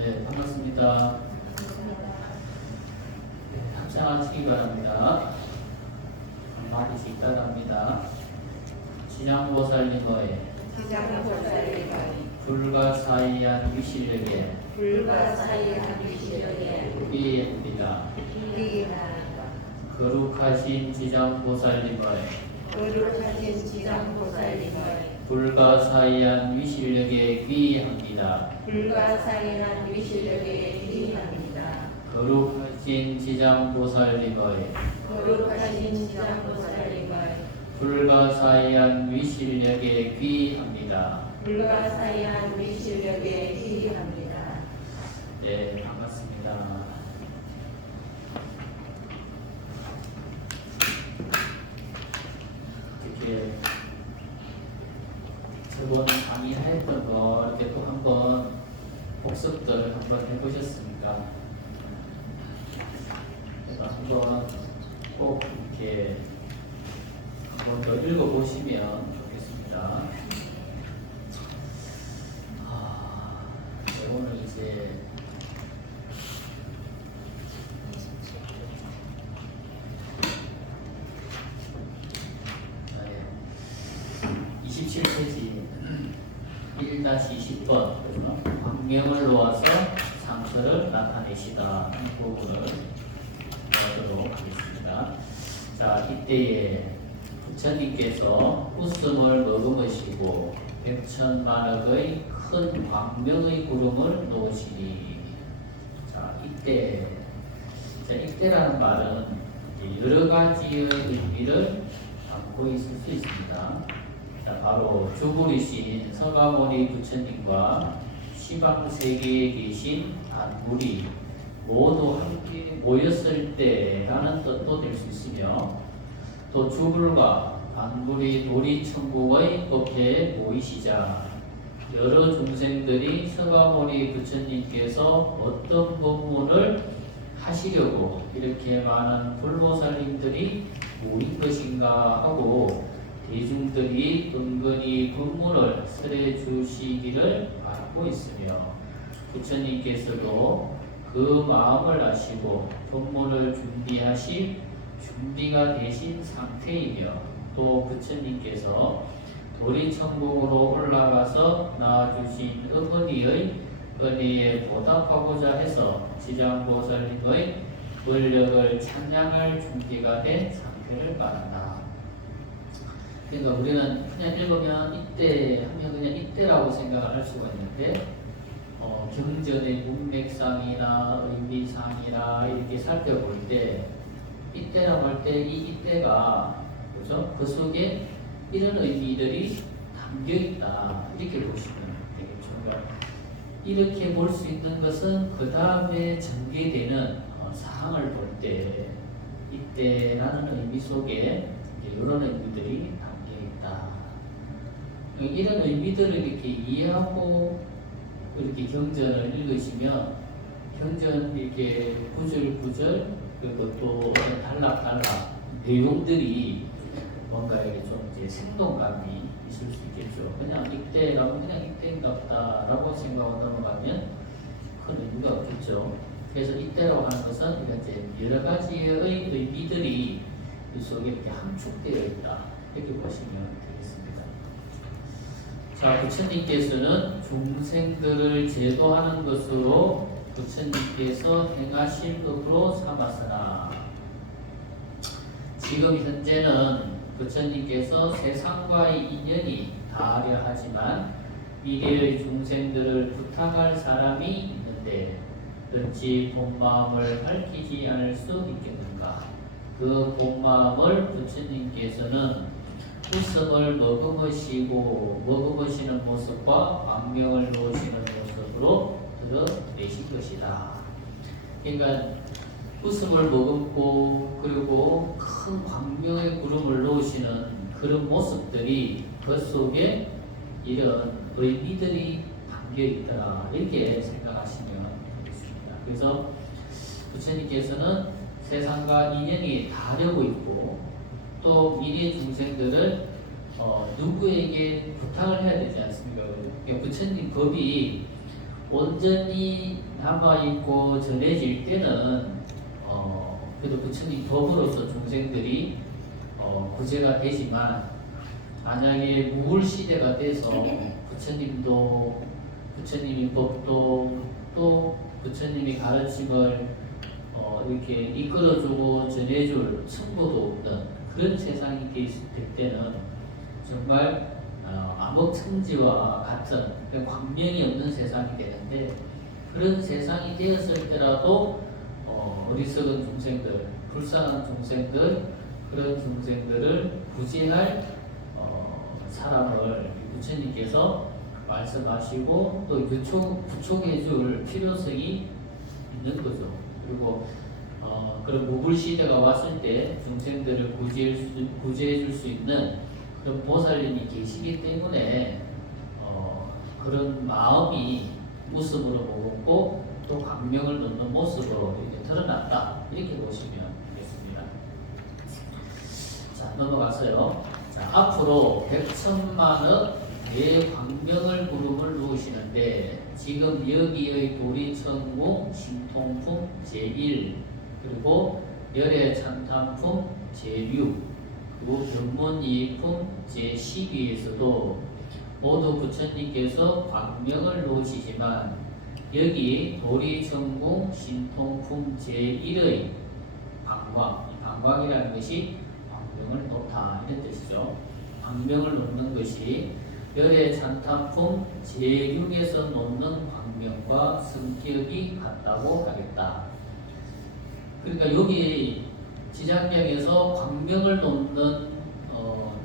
네, 반갑습니다. 네, 합장하시기 바랍니다. 한마디씩 따라합니다. 진양보살님의 불가사의한 위실력에 위의합니다. 거룩하신 지장보살님의 불가사의한 위실력에 위의합니다. 거룩하신 지장보살님의 불가사의한 위실력에 귀의합니다. 네, 반갑습니다. 이렇게 저번 강의했던 거 이렇게 또 한번 복습들 한번 해보셨습니까? 그래서 한번 꼭 이렇게 한번 더 읽어보시면 좋겠습니다. 네, 오늘 이제 27페이지 1-20번 광명을 놓아서 상처를 나타내시다 이 부분을 보도록 하겠습니다. 자, 이때에 부처님께서 웃음을 머금으시고 백천만억의 큰 광명의 구름을 놓으시니, 자, 이때라는 말은 여러 가지의 의미를 담고 있을 수 있습니다. 자, 바로 주불이신 서가모니 부처님과 시방세계에 계신 단물이 모두 함께 모였을 때라는 뜻도 될 수 있으며, 또 주불과 단물이 도리천국의 법회에 모이시자 여러 중생들이 서가모니 부처님께서 어떤 법문을 하시려고 이렇게 많은 불보살님들이 모인 것인가 하고 대중들이 은근히 법문을 설해 주시기를 바라고 있으며, 부처님께서도 그 마음을 아시고 법문을 준비하실 준비가 되신 상태이며, 또 부처님께서 도리천국으로 올라가서 낳아주신 어머니의 은혜에 보답하고자 해서 지장보살님의 권력을 찬양할 준비가 된 상태를 말한다. 그러니까 우리는 그냥 읽으면 이때 하면 그냥 이때라고 생각을 할 수가 있는데, 경전의 문맥상이나 의미상이나 이렇게 살펴볼 때 이때라고 할 때 이 이때가 그죠? 그 속에 이런 의미들이 담겨 있다, 이렇게 보시면 되겠죠. 그러니까 이렇게 볼 수 있는 것은 그 다음에 전개되는 사항을 볼 때 이때라는 의미 속에 이런 의미들이 담겨 있다. 이런 의미들을 이렇게 이해하고 이렇게 경전을 읽으시면 경전 이렇게 구절 그리고 또 단락 내용들이 뭔가 이렇게 좀 이제 생동감이 있을 수 있겠죠. 그냥 이때라고 그냥 이때인가 보다라고 생각하고 넘어가면 큰 의미가 없겠죠. 그래서 이때라고 하는 것은 이제 여러 가지의 의미들이 이 속에 이렇게 함축되어 있다, 이렇게 보시면 되겠습니다. 자, 부처님께서는 중생들을 제도하는 것으로 부처님께서 행하실 것으로 삼았으나, 지금 현재는 부처님께서 세상과의 인연이 다하려 하지만 미래의 중생들을 부탁할 사람이 있는데 어찌 본마음을 밝히지 않을 수 있겠는가? 그 본마음을 부처님께서는 웃음을 머금으시는 모습과 광명을 놓으시는 모습으로 드러내신 것이다. 그러니까 웃음을 머금고 그리고 큰 광명의 구름을 놓으시는 그런 모습들이 그 속에 이런 의미들이 담겨 있다, 이렇게 생각하시면 되겠습니다. 그래서 부처님께서는 세상과 인연이 다르고 있고, 또 미래 중생들을 누구에게 부탁을 해야 되지 않습니까? 그러니까 부처님 법이 온전히 남아있고 전해질 때는 그래도 부처님 법으로서 중생들이 구제가 되지만, 만약에 무불시대가 돼서 부처님이 법도 또 부처님이 가르침을 이렇게 이끌어주고 전해줄 청보도 없는 그런 세상이 될 때는 정말 암흑천지와 같은 광명이 없는 세상이 되는데, 그런 세상이 되었을 때라도 어리석은 중생들, 불쌍한 중생들, 그런 중생들을 구제할 사람을 부처님께서 말씀하시고 또 부촉해 줄 필요성이 있는 거죠. 그리고 그런 무불시대가 왔을 때 중생들을 구제해 줄 수 있는 그런 보살님이 계시기 때문에 그런 마음이 웃음으로 머금고 또 광명을 넣는 모습으로 이렇게 드러났다, 이렇게 보시면 되겠습니다. 자, 넘어가서요. 자, 앞으로 100천만억 대광명을 구름을 놓으시는데, 지금 여기의 도리천공 신통품 제1, 그리고 열애찬탄품 제6, 그리고 견문이익품 제12에서도 모두 부처님께서 광명을 놓으시지만, 여기 도리천공 신통품 제1의 방광, 이 방광이라는 것이 광명을 놓다, 이런 뜻이죠. 광명을 놓는 것이 열애찬탄품 제6에서 놓는 광명과 성격이 같다고 하겠다. 그러니까 여기 지장명에서 광명을 놓는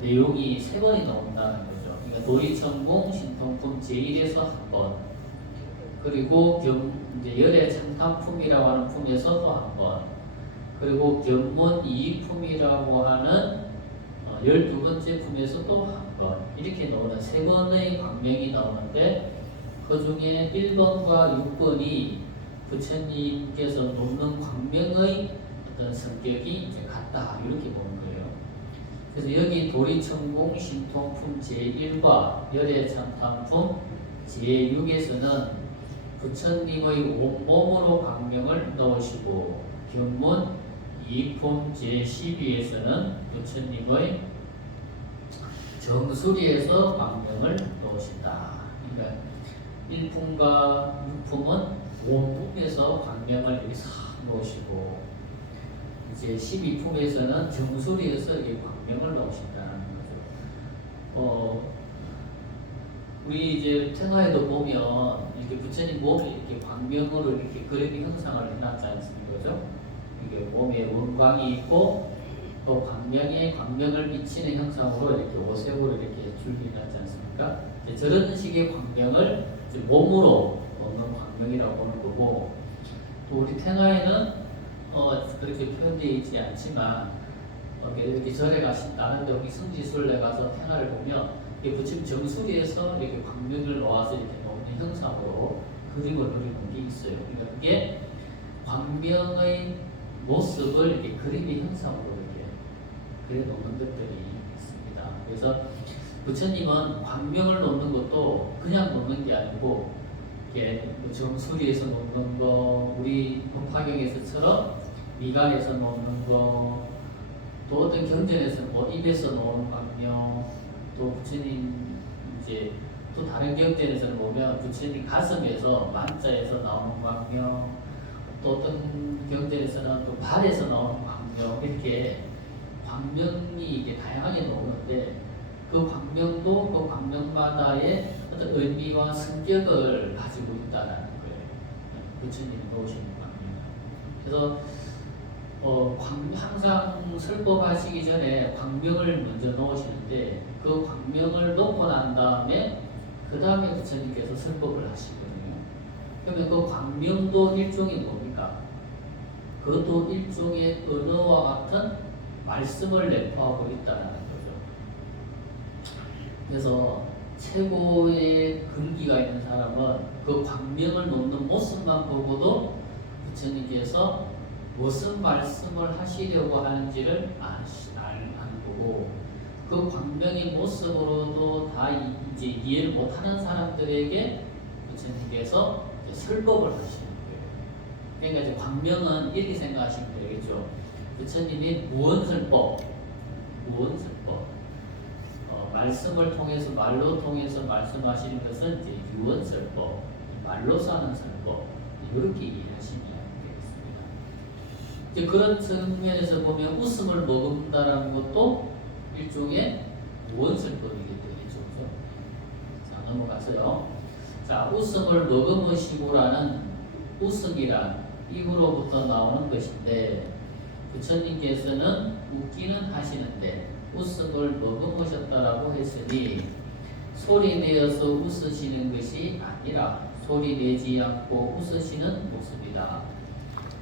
내용이 3번이 나온다는 거죠. 그러니까 도리천공 신통품 제1에서 한 번, 그리고 이제 열애찬탄품이라고 하는 품에서 또 한 번, 그리고 견문이익품이라고 하는 12번째 품에서 또 한 번, 이렇게 나오는 3번의 광명이 나오는데, 그 중에 1번과 6번이 부처님께서 놓는 광명의 어떤 성격이 이제 같다, 이렇게 보는 거예요. 그래서 여기 도리천공 신통품 제1과 열애찬탄품 제6에서는 부처님의 온몸으로 광명을 넣으시고, 견문 이익품 제12에서는 부처님의 정수리에서 광명을 넣으신다. 그러니까 1품과 6품은 온품에서 광명을 이렇게 싹 넣으시고, 이제 12품에서는 정수리에서 이렇게 광명을 넣으신다는 거죠. 우리 이제 태화에도 보면 이렇게 부처님 몸에 이렇게 광명으로 이렇게 그림이 형상을 해놨지 않습니까? 이게 몸에 원광이 있고 또 광명을 비치는 형상으로 이렇게 오색으로 이렇게 줄기 나지 않습니까? 저런 식의 광명을 이제 몸으로 넣는 광명이라고 보는 거고, 또 우리 태화에는 그렇게 표현되어 있지 않지만 이렇게 절에 다른데 여기 성지순례 가서 태화를 보면 부처님 정수리에서 이렇게 광명을 놓아서 이렇게 놓는 형상으로 그림을 그리는 게 있어요. 그러니까 그게 광명의 모습을 이렇게 그림의 형상으로 이렇게 그려 놓는 것들이 있습니다. 그래서 부처님은 광명을 놓는 것도 그냥 놓는 게 아니고, 이렇게 정수리에서 놓는 거, 우리 법화경에서처럼 미간에서 놓는 거, 또 어떤 경전에서는 뭐 입에서 놓는 광명, 또 부처님 이제 또 다른 경전에서는 보면 부처님 가슴에서 만자에서 나오는 광명, 또 어떤 경전에서는 또 발에서 나오는 광명, 이렇게 광명이 이게 다양하게 나오는데, 그 광명도 그 광명마다의 어떤 의미와 성격을 가지고 있다는 거예요. 부처님이 놓으시는 광명. 그래서 항상 설법하시기 전에 광명을 먼저 넣으시는데, 그 광명을 넣고 난 다음에 그 다음에 부처님께서 설법을 하시거든요. 그러면 그 광명도 일종의 뭡니까? 그것도 일종의 언어와 같은 말씀을 내포하고 있다는 거죠. 그래서 최고의 근기가 있는 사람은 그 광명을 놓는 모습만 보고도 부처님께서 무슨 말씀을 하시려고 하는지를 아는 거고, 그 광명의 모습으로도 다 이제 이해를 못하는 사람들에게 부처님께서 설법을 하시는 거예요. 그러니까 이제 광명은 이렇게 생각하시면 되겠죠. 부처님이 무언설법, 말씀을 통해서 말로 통해서 말씀하시는 것은 이제 유언설법, 말로 사는 설법 이렇게 이해하시면 되겠습니다. 이제 그런 측면에서 보면 웃음을 머금다라는 것도 일종의 무언설법이게 되겠죠. 자, 넘어가서요. 자, 웃음을 머금으시고라는 웃음이란 입으로부터 나오는 것인데 부처님께서는 웃기는 하시는데 웃음을 머금으셨다라고 했으니 소리 내어서 웃으시는 것이 아니라 소리 내지 않고 웃으시는 모습이다.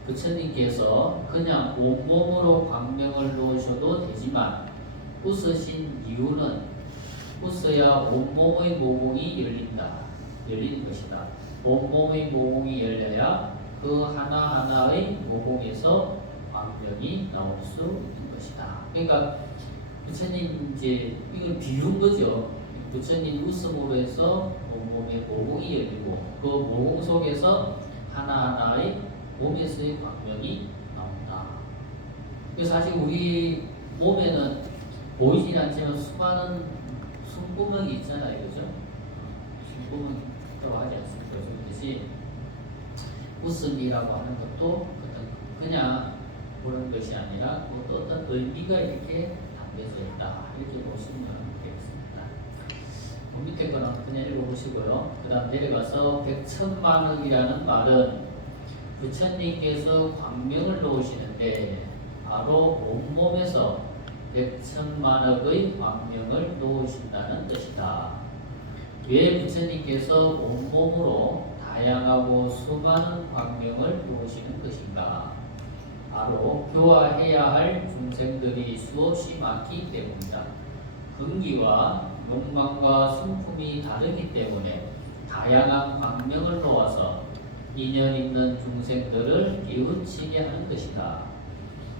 부처님께서 그냥 온몸으로 광명을 놓으셔도 되지만 웃으신 이유는 웃어야 온몸의 모공이 열리는 것이다. 온몸의 모공이 열려야 그 하나하나의 모공에서 광명이 나올 수 있는 것이다. 그러니까 부처님 이제 이건 비유인 거죠. 부처님 웃음으로 해서 온몸의 모공이 열리고 그 모공 속에서 하나하나의 몸에서의 광명이 나온다. 그래서 사실 우리 몸에는 보이진 않지만 수많은 숨구멍이 있잖아요, 그죠? 숨구멍이라고 하지 않습니까? 그것이 웃음이라고 하는 것도 그냥 보는 것이 아니라 또 어떤 의미가 이렇게 담겨져 있다. 이렇게 보시면 되겠습니다. 밑에 거는 그냥 읽어보시고요. 그 다음 내려가서 백천만억이라는 말은 부처님께서 광명을 놓으시는데 바로 온몸에서 백천만억의 광명을 놓으신다는 뜻이다. 왜 부처님께서 온몸으로 다양하고 수많은 광명을 놓으시는 것인가? 바로 교화해야 할 중생들이 수없이 많기 때문이다. 근기와 욕망과 성품이 다르기 때문에 다양한 광명을 놓아서 인연 있는 중생들을 이웃치게 하는 것이다.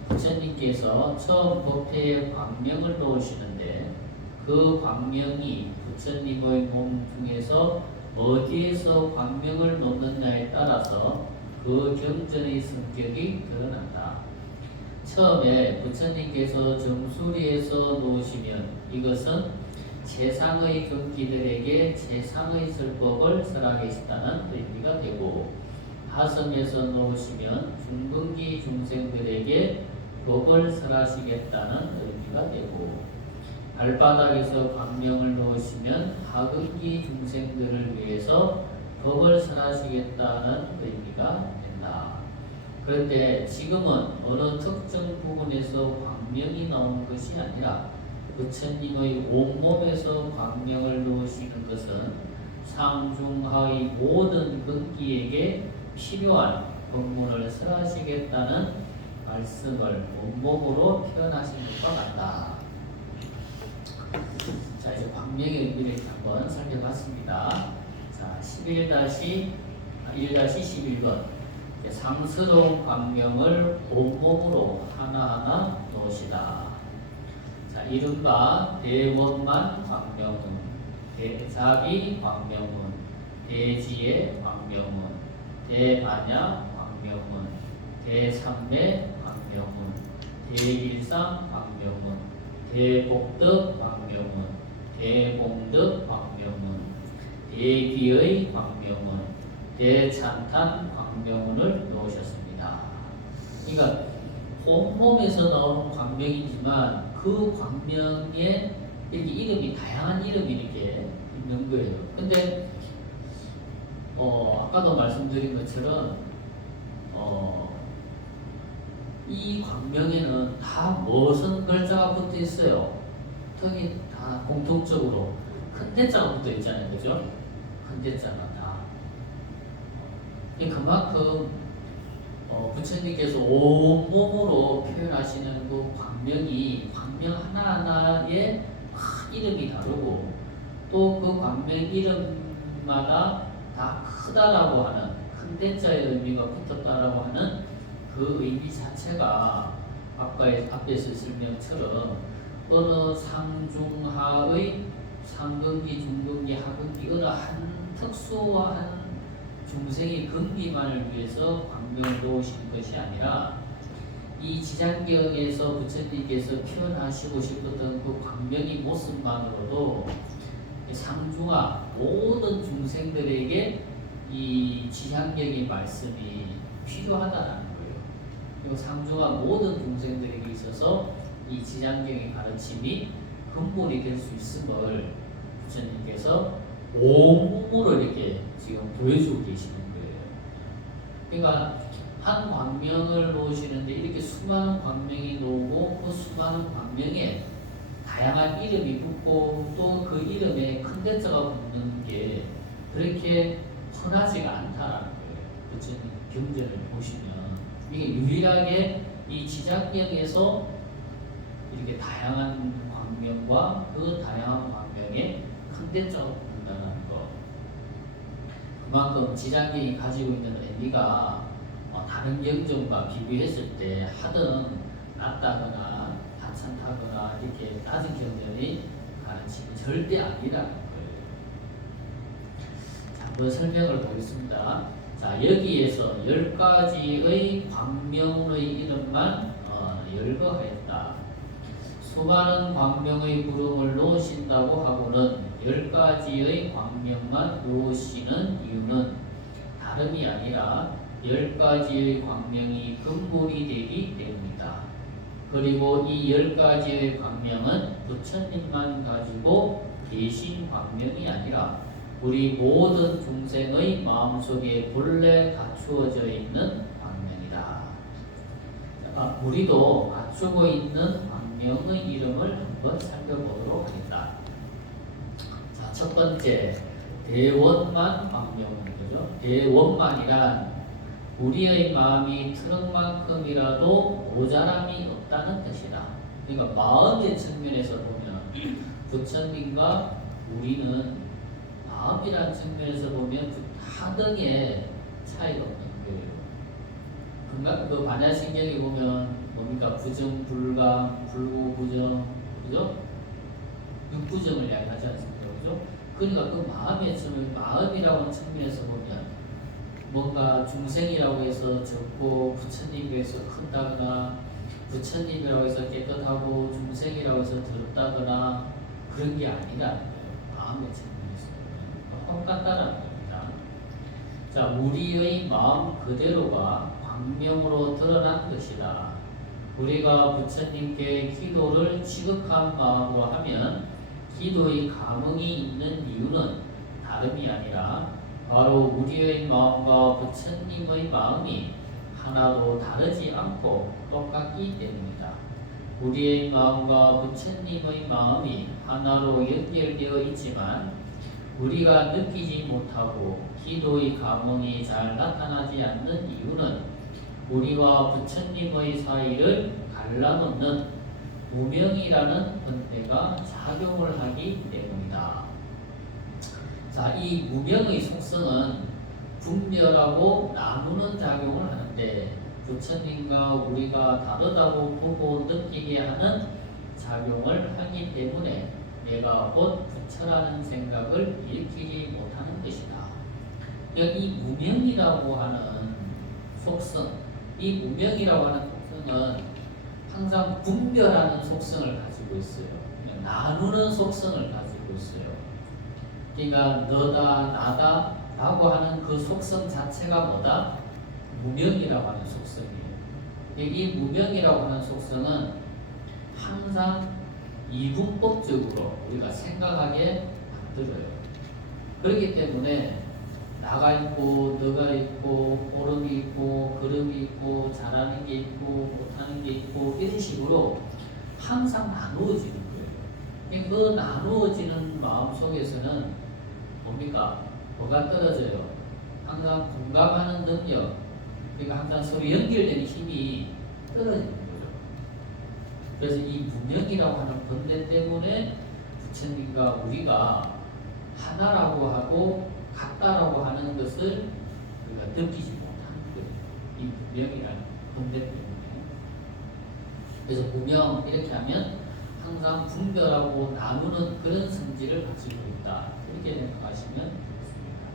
부처님께서 처음 법회에 광명을 놓으시는데 그 광명이 부처님의 몸 중에서 어디에서 광명을 놓느냐에 따라서 그 경전의 성격이 드러난다. 처음에 부처님께서 정수리에서 놓으시면 이것은 최상의 경기들에게 최상의 설법을 설하겠다는 의미가 되고 하섬에서 놓으시면 중근기 중생들에게 법을 설하시겠다는 의미가 되고 발바닥에서 광명을 놓으시면 하근기 중생들을 위해서 법을 설하시겠다는 의미가 된다. 그런데 지금은 어느 특정 부분에서 광명이 나오는 것이 아니라 부처님의 온몸에서 광명을 놓으시는 것은 상중하의 모든 근기에게 필요한 법문을 설하시겠다는 말씀을 온몸으로 표현하신 것과 같다. 자, 이제 광명의 의미를 한번 살펴봤습니다. 자, 1-11번 상스러운 광명을 온몸으로 하나하나 놓으시다. 자, 이른바 대원만 광명은, 대자비 광명은, 대지혜 광명은, 대반야 광명은, 대삼매 광명은, 대일상 광명은, 대복덕 광명은, 대공덕 광명은, 대기의 광명은, 대찬탄 광명을 놓으셨습니다. 그러니까 온몸에서 나오는 광명이지만 그 광명에 이렇게 이름이 다양한 이름이 이렇게 있는 거예요. 근데 아까도 말씀드린 것처럼 이 광명에는 다 무슨 글자가 붙어 있어요. 특히 다 공통적으로 큰 대자가 붙어 있잖아요, 그죠? 큰 대자가 다. 그만큼 부처님께서 온몸으로 표현하시는 그 광명 하나하나에 이름이 다르고 또 그 광명 이름마다 다 크다라고 하는 큰 대자의 의미가 붙었다라고 하는 그 의미 자체가 앞에서 설명처럼 어느 상중하의 상근기, 중근기, 하근기 어느 한 특수한 중생이 긍기만을 위해서 광명을 놓으시는 것이 아니라 이 지장경에서 부처님께서 표현하시고 싶었던 그 광명의 모습만으로도 상중하 모든 중생들에게 이 지장경의 말씀이 필요하다는 거예요. 그리고 상중하 모든 중생들에게 있어서 이 지장경의 가르침이 근본이 될 수 있음을 부처님께서 온몸으로 이렇게 지금 보여주고 계시는 거예요. 그러니까 한 광명을 놓으시는데 이렇게 수많은 광명이 놓고 그 수많은 광명에 다양한 이름이 붙고 또 그 이름에 큰 대자가 붙는 게 그렇게 흔하지가 않다라는 거예요. 부처님 경전을 보시면 이게 유일하게 이 지장경에서 이렇게 다양한 광명과 그 다양한 광명에 큰 대자가 붙는다는 거. 그만큼 지장경이 가지고 있는 의미가 다른 경전과 비교했을 때 하등 낮다거나 하찮다거나 이렇게 낮은 경전이 가르침이 절대 아니라는 거예요. 자, 한번 설명을 보겠습니다. 자, 여기에서 10가지의 광명의 이름만 열거하였다. 수많은 광명의 구름을 놓으신다고 하고는 10가지의 광명만 놓으시는 이유는 다름이 아니라 10가지의 광명이 근본이 되기 때문이다. 그리고 이 10가지의 광명은 부처님만 가지고 계신 광명이 아니라 우리 모든 중생의 마음속에 본래 갖추어져 있는 광명이다. 우리도 갖추고 있는 광명의 이름을 한번 살펴보도록 하겠다. 자, 첫 번째, 대원만 광명인 거죠. 대원만이란 우리의 마음이 트럭만큼이라도 모자람이 없다는 뜻이다. 그러니까 마음의 측면에서 보면 부처님과 우리는 마음이라는 측면에서 보면 하등의 차이가 없는 거예요. 그 반야신경에 보면 뭡니까? 부정, 불감, 불구, 부정, 그죠? 육부정을 이야기하지 않습니까? 그죠? 그러니까 그 마음의 측면, 마음이라고 하는 측면에서 보면 뭔가 중생이라고 해서 적고 부처님이라고 해서 큰다거나 부처님이라고 해서 깨끗하고 중생이라고 해서 더럽다거나 그런 게 아니라는 거예요. 마음의 측면에서 똑같다는 겁니다. 자, 우리의 마음 그대로가 광명으로 드러난 것이다. 우리가 부처님께 기도를 지극한 마음으로 하면 기도의 감흥이 있는 이유는 다름이 아니라 바로 우리의 마음과 부처님의 마음이 하나도 다르지 않고 똑같기 때문이다. 우리의 마음과 부처님의 마음이 하나로 연결되어 있지만 우리가 느끼지 못하고 기도의 감흥이 잘 나타나지 않는 이유는 우리와 부처님의 사이를 갈라놓는 무명이라는 본때가 작용을 하기 때문이다. 자, 이 무명의 속성은 분별하고 나누는 작용을 하는데 부처님과 우리가 다르다고 보고 느끼게 하는 작용을 하기 때문에 내가 곧 부처라는 생각을 일으키지 못하는 것이다. 그러니까 이 무명이라고 하는 속성, 이 무명이라고 하는 속성은 항상 분별하는 속성을 가지고 있어요. 나누는 속성을 가지고 있어요. 그러니까 너다 나다 라고 하는 그 속성 자체가 뭐다? 무명이라고 하는 속성이에요. 이 무명이라고 하는 속성은 항상 이분법적으로 우리가 생각하게 만들어요. 그렇기 때문에 나가 있고 너가 있고 옳음이 있고 그름이 있고 잘하는 게 있고 못하는 게 있고 이런 식으로 항상 나누어지는 거예요. 그 나누어지는 마음 속에서는 뭡니까? 뭐가 떨어져요? 항상 공감하는 능력, 그러니까 항상 서로 연결되는 힘이 떨어지는 거죠. 그래서 이 무명이라고 하는 본대 때문에 부처님과 우리가 하나라고 하고 같다라고 하는 것을 우리가 느끼지 못하는 거예요. 이 무명이라는 본대 때문에. 그래서 무명 이렇게 하면 항상 분별하고 나누는 그런 성질을 가지고 있다. 이렇게 생각하시면 되겠습니다.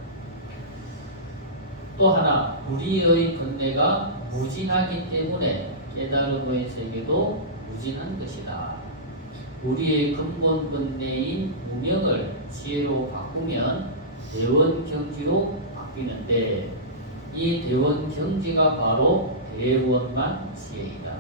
또 하나 우리의 번뇌가 무진하기 때문에 깨달음의 세계도 무진한 것이다. 우리의 근본 번뇌인 무명을 지혜로 바꾸면 대원경지로 바뀌는데 이 대원경지가 바로 대원만 지혜이다.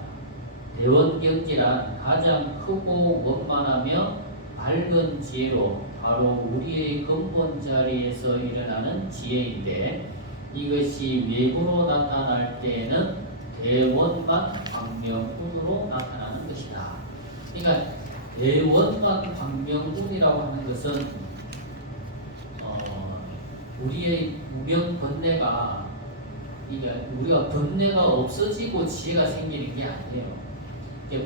대원경지란 가장 크고 원만하며 밝은 지혜로 바로 우리의 근본 자리에서 일어나는 지혜인데 이것이 외부로 나타날 때에는 대원만 광명운으로 나타나는 것이다. 그러니까 대원만 광명운이라고 하는 것은 우리의 무명 번뇌가 그러니까 우리가 번뇌가 없어지고 지혜가 생기는 게 아니에요.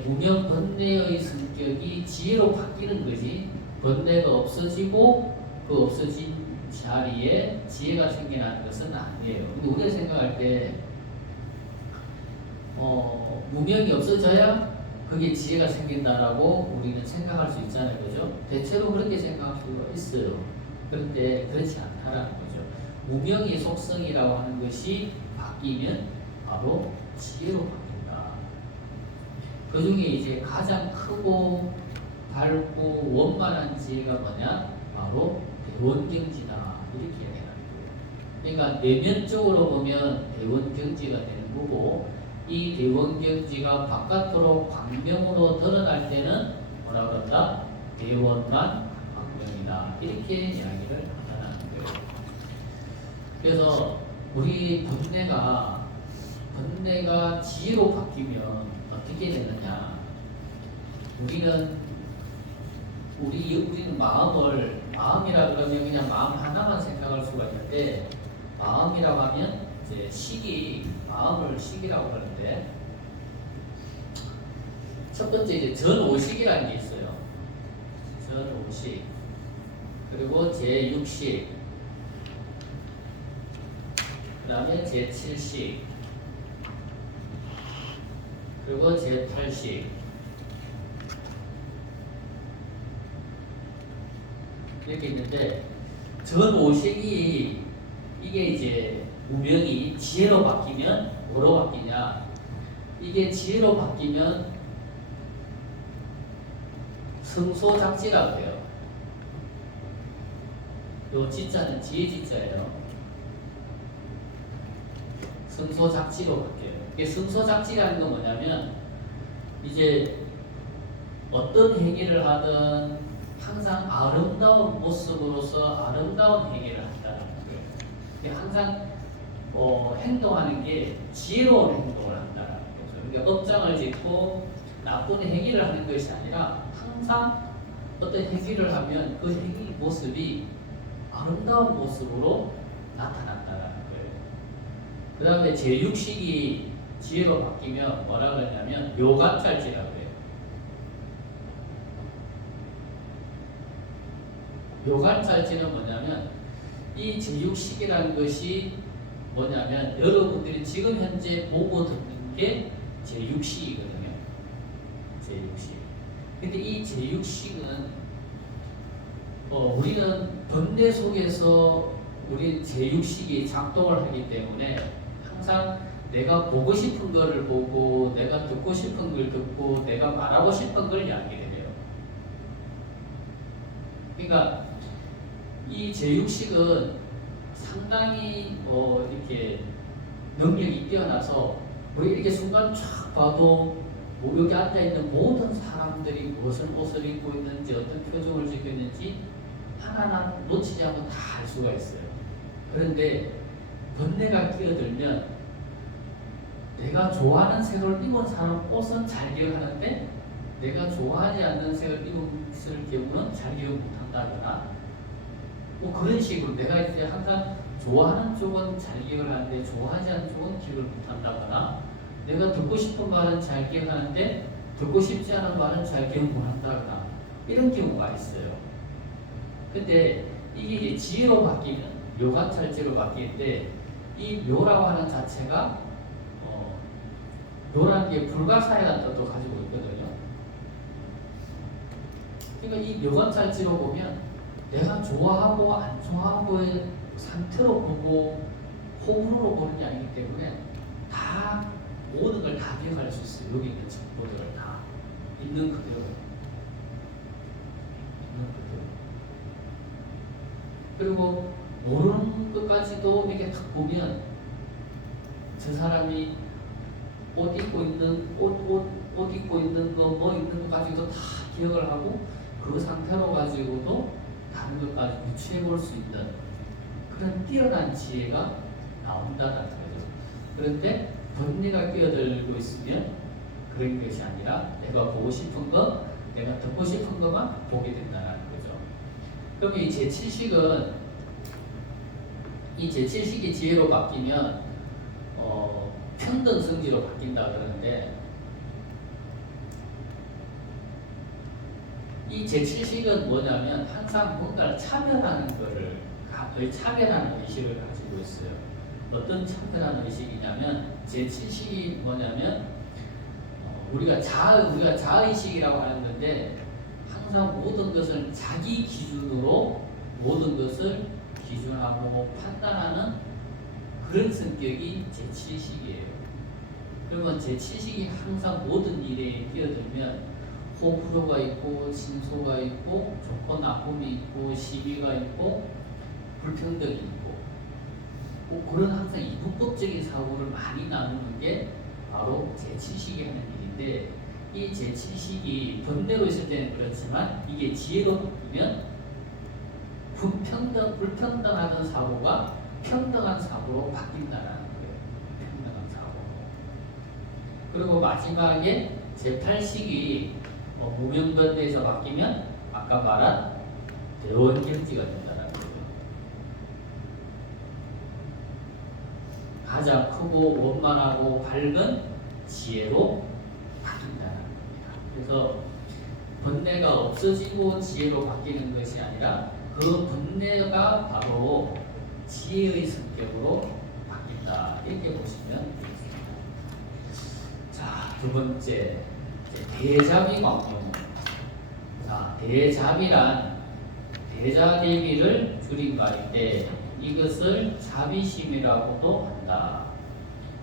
무명 번뇌의 성격이 지혜로 바뀌는 거지 번뇌가 없어지고 그 없어진 자리에 지혜가 생겨나는 것은 아니에요. 근데 우리가 생각할 때 무명이 없어져야 그게 지혜가 생긴다라고 우리는 생각할 수 있잖아요. 그죠? 대체로 그렇게 생각할 수가 있어요. 그런데 그렇지 않다라는 거죠. 무명의 속성이라고 하는 것이 바뀌면 바로 지혜로 바뀐다. 그 중에 이제 가장 크고 밝고 원만한 지혜가 뭐냐? 바로 대원경지다. 이렇게 이야기하는 거예요. 그러니까 내면적으로 보면 대원경지가 되는 거고 이 대원경지가 바깥으로 광명으로 드러날 때는 뭐라 그런다? 대원만 광명이다. 이렇게 이야기를 하는 거예요. 그래서 우리 번뇌가 지혜로 바뀌면 어떻게 되느냐? 우리는 마음이라 그러면 그냥 마음 하나만 생각할 수가 있는데 마음이라고 하면 이제 마음을 식이라고 하는데 첫 번째 이제 전오식이라는 게 있어요. 전오식 그리고 제6식 그 다음에 제7식 그리고 제8식 이렇게 있는데 전오식이 이게 이제 무명이 지혜로 바뀌면 뭐로 바뀌냐? 이게 지혜로 바뀌면 성소작지라고 해요. 요 지자는 지혜 지자예요. 성소작지로 바뀌어요. 이게 성소작지라는 건 뭐냐면 이제 어떤 행위를 하든 항상 아름다운 모습으로서 아름다운 행위를 한다는 거예요. 항상 행동하는 게 지혜로운 행동을 한다는 거죠. 그러니까 업장을 짓고 나쁜 행위를 하는 것이 아니라 항상 어떤 행위를 하면 그 행위 모습이 아름다운 모습으로 나타난다는 거예요. 그 다음에 제6식이 지혜로 바뀌면 뭐라 그러냐면 묘관찰지라고 해요. 묘관찰지는 뭐냐면 이 제6식이라는 것이 뭐냐면 여러분들이 지금 현재 보고 듣는 게 제6식이거든요. 제6식. 근데 이 제6식은 우리는 번뇌 속에서 우리 제6식이 작동을 하기 때문에 항상 내가 보고 싶은 거를 보고 내가 듣고 싶은 걸 듣고 내가 말하고 싶은 걸 이야기를 해요. 그러니까 이 제6식은 상당히 이렇게 능력이 뛰어나서 뭐 이렇게 순간 쫙 봐도 뭐 여기 앉아 있는 모든 사람들이 무슨 옷을 입고 있는지 어떤 표정을 짓고 있는지 하나하나 놓치지 않고 다 알 수가 있어요. 그런데 번뇌가 끼어들면 내가 좋아하는 색을 입은 사람 옷은 잘 기억하는데 내가 좋아하지 않는 색을 입었을 경우는 잘 기억 못한다거나 뭐 그런 식으로 내가 이제 항상 좋아하는 쪽은 잘 기억을 하는데 좋아하지 않는 쪽은 기억을 못한다거나 내가 듣고 싶은 말은 잘 기억하는데 듣고 싶지 않은 말은 잘 기억 못한다거나 이런 경우가 있어요. 근데 이게 이제 지혜로 바뀌면 묘관찰지로 바뀔 때 이 묘라고 하는 자체가 묘라는 게 불가사의라는 뜻도 가지고 있거든요. 그러니까 이 묘관찰지로 보면 내가 좋아하고 안 좋아하고의 상태로 보고 호불호로 보는 게 아니기 때문에 다 모든 걸 다 기억할 수 있어요. 여기 있는 정보들을 다 있는 그대로. 그리고 모르는 것까지도 이렇게 딱 보면 저 사람이 옷 입고 있는 옷 입고 있는 거 뭐 있는 거 가지고도 다 기억을 하고 그 상태로 가지고도 다른 것까지 유추해 볼 수 있는 그런 뛰어난 지혜가 나온다는 거죠. 그런데 번뇌가 끼어들고 있으면 그런 것이 아니라 내가 보고 싶은 거, 내가 듣고 싶은 것만 보게 된다는 거죠. 그럼 이 제7식은 이 제7식이 지혜로 바뀌면 평등성지로 바뀐다 그러는데 이 제7식은 뭐냐면 항상 뭔가를 차별하는 거를 차별하는 의식을 가지고 있어요. 어떤 차별하는 의식이냐면 제7식이 뭐냐면 우리가 자의식이라고 하는 건데 항상 모든 것을 자기 기준으로 모든 것을 기준하고 판단하는 그런 성격이 제7식이에요. 그러면 제7식이 항상 모든 일에 끼어들면 호불호가 있고 진소가 있고 좋고 나쁨이 있고 시비가 있고 불평등이 있고 그런 항상 이분법적인 사고를 많이 나누는 게 바로 제7식이 하는 일인데 이 제7식이 번뇌로 있을 때는 그렇지만 이게 지혜로 바뀌면 불평등하던 사고가 평등한 사고로 바뀐다는 거예요. 평등한 사고. 그리고 마지막에 제8식이 무명번뇌에서 바뀌면 아까 말한 대원경지가 된다는 거예요. 가장 크고 원만하고 밝은 지혜로 바뀐다는 겁니다. 그래서 번뇌가 없어지고 지혜로 바뀌는 것이 아니라 그 번뇌가 바로 지혜의 성격으로 바뀐다. 이렇게 보시면 되겠습니다. 자, 두 번째 대자비 광용. 자, 대자비란 대자대비를 줄인 말인데 이것을 자비심이라고도 한다.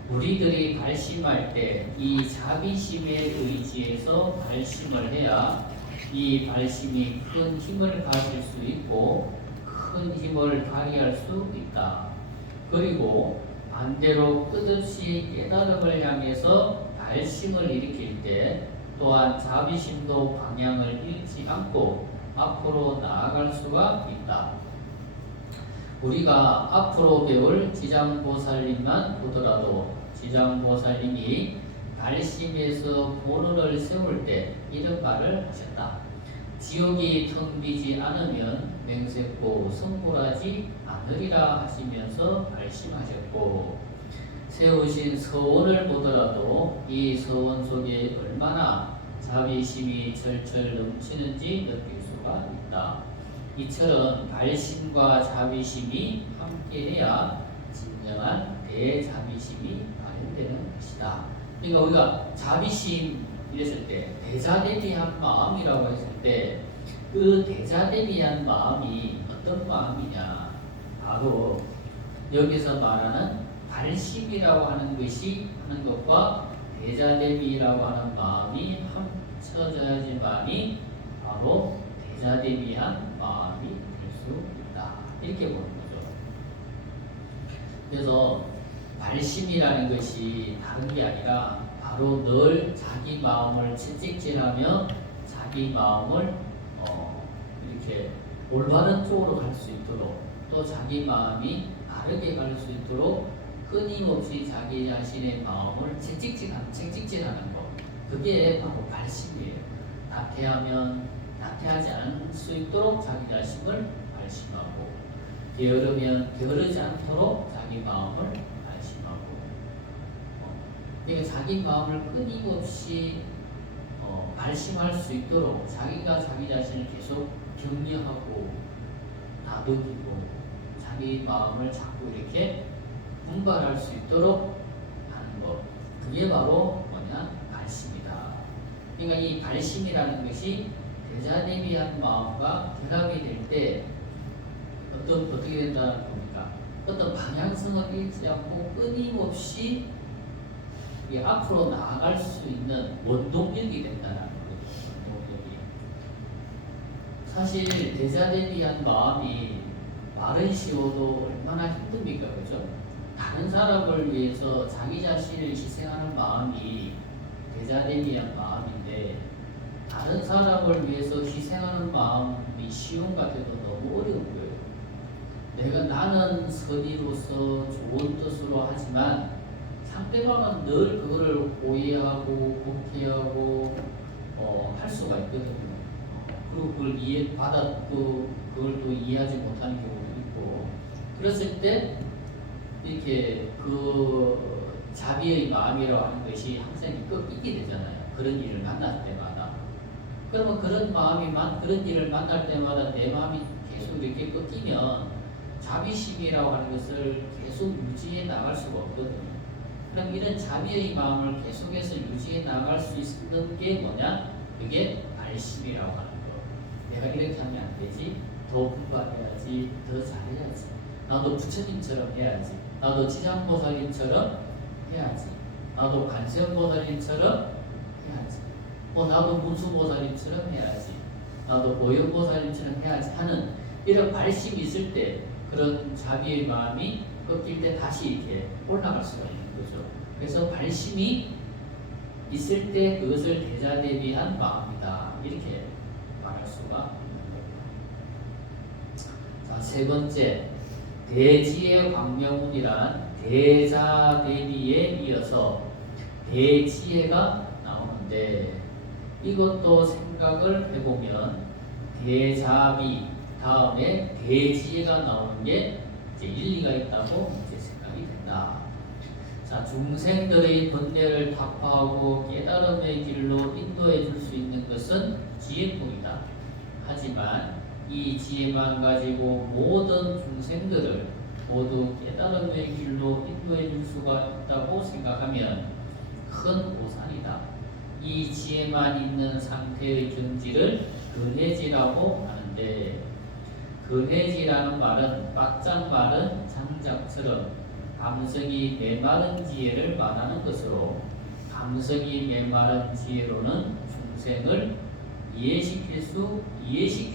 우리들이 발심할 때 이 자비심에 의지해서 발심을 해야 이 발심이 큰 힘을 가질 수 있고 큰 힘을 발휘할 수 있다. 그리고 반대로 끝없이 깨달음을 향해서 발심을 일으킬 때 또한 자비심도 방향을 잃지 않고 앞으로 나아갈 수가 있다. 우리가 앞으로 배울 지장보살님만 보더라도 지장보살님이 발심에서 본원을 세울 때 이런 말을 하셨다. 지옥이 텅 비지 않으면 맹세코 성불하지 않으리라 하시면서 발심하셨고 세우신 서원을 보더라도 이 서원 속에 얼마나 자비심이 절철 넘치는지 느낄 수가 있다. 이처럼 발심과 자비심이 함께해야 진정한 대자비심이 발현되는 것이다. 그러니까 우리가 자비심 이랬을 때 대자대비한 마음이라고 했을 때 그 대자대비한 마음이 어떤 마음이냐? 바로 여기서 말하는 발심이라고 하는 것이 하는 것과 대자대비라고 하는 마음이 합쳐져야지만이 바로 대자대비한 마음이 될 수 있다. 이렇게 보는 거죠. 그래서 발심이라는 것이 다른 게 아니라 바로 늘 자기 마음을 채찍질하며 자기 마음을 이렇게 올바른 쪽으로 갈 수 있도록 또 자기 마음이 바르게 갈 수 있도록 끊임없이 자기 자신의 마음을 채찍질하는 것. 그게 바로 발심이에요. 나태하면 나태하지 않을 수 있도록 자기 자신을 발심하고 게으르면 게으르지 않도록 자기 마음을 발심하고 그러니까 자기 마음을 끊임없이 발심할 수 있도록 자기가 자기 자신을 계속 격려하고 다독이고 자기 마음을 자꾸 이렇게 분발할 수 있도록 하는 것. 그게 바로 뭐냐? 발심이다. 그러니까 이 발심이라는 것이 대자대비한 마음과 결합이 될 때 어떻게 된다는 겁니까? 어떤 방향성을 잃지 않고 끊임없이 이 앞으로 나아갈 수 있는 원동력이 된다는 거죠. 원동력이. 사실 대자대비한 마음이 말은 쉬워도 얼마나 힘듭니까, 그죠? 다른 사람을 위해서 자기 자신을 희생하는 마음이 대자대비한 마음인데, 다른 사람을 위해서 희생하는 마음이 쉬운 것 같아도 너무 어려운 거예요. 나는 선의로서 좋은 뜻으로 하지만 상대방은 늘 그거를 오해하고 곡해하고 할 수가 있거든요. 그리고 그걸 이해받았고 그걸 또 이해하지 못하는 경우도 있고, 그랬을 때 이렇게 그 자비의 마음이라고 하는 것이 항상 꺾이게 되잖아요. 그런 일을 만날 때마다. 그러면 그런 일을 만날 때마다 내 마음이 계속 이렇게 꺾이면 자비심이라고 하는 것을 계속 유지해 나갈 수가 없거든요. 그럼 이런 자비의 마음을 계속해서 유지해 나갈 수 있는 게 뭐냐? 그게 발심이라고 하는 거. 내가 이렇게 하면 안 되지. 더 분발해야지. 더 잘해야지. 나도 부처님처럼 해야지. 나도 지장보살님처럼 해야지. 나도 관세음보살님처럼 해야지. 나도 문수보살님처럼 해야지. 나도 보현보살님처럼 해야지 하는 이런 발심이 있을 때 그런 자비의 마음이 꺾일 때 다시 이렇게 올라갈 수가 있는 거죠. 그래서 발심이 있을 때 그것을 대자대비한 마음이다. 이렇게 말할 수가 있는 거예요. 자, 세 번째, 대지의 광명운이란 대자대비에 이어서 대지혜가 나오는데, 이것도 생각을 해보면 대자비 다음에 대지혜가 나오는 게 이제 일리가 있다고 이제 생각이 된다. 자, 중생들의 번뇌를 타파하고 깨달음의 길로 인도해 줄 수 있는 것은 지혜뿐이다. 하지만 이 지혜만 가지고 모든 중생들을 모두 깨달음의 길로 인도해 줄 수가 있다고 생각하면 큰 오산이다. 이 지혜만 있는 상태의 경지를 근해지라고 하는데, 근해지라는 말은 바짝 마른 장작처럼 감성이 메마른 지혜를 말하는 것으로, 감성이 메마른 지혜로는 중생을 이해시킬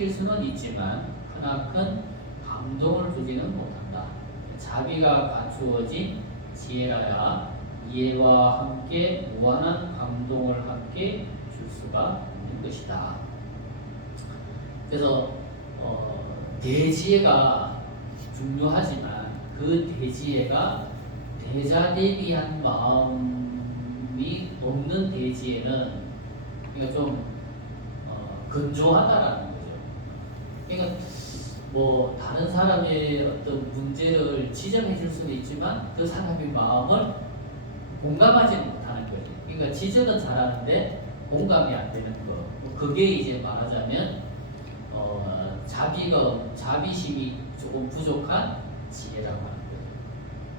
수는 있지만 크나큰 감동을 주지는 못한다. 자비가 갖추어진 지혜라야 이해와 함께 무한한 감동을 함께 줄 수가 있는 것이다. 그래서 대지혜가 중요하지만 그 대지혜가 대자대비한 마음이 없는 대지혜는 그러니까 좀 건조하다라는 거죠. 그러니까 뭐 다른 사람의 어떤 문제를 지적해 줄 수는 있지만 그 사람의 마음을 공감하지 못하는 거죠. 그러니까 지적은 잘하는데 공감이 안 되는 거. 그게 이제 말하자면 자비심이 조금 부족한 지혜라고 하는 거예요.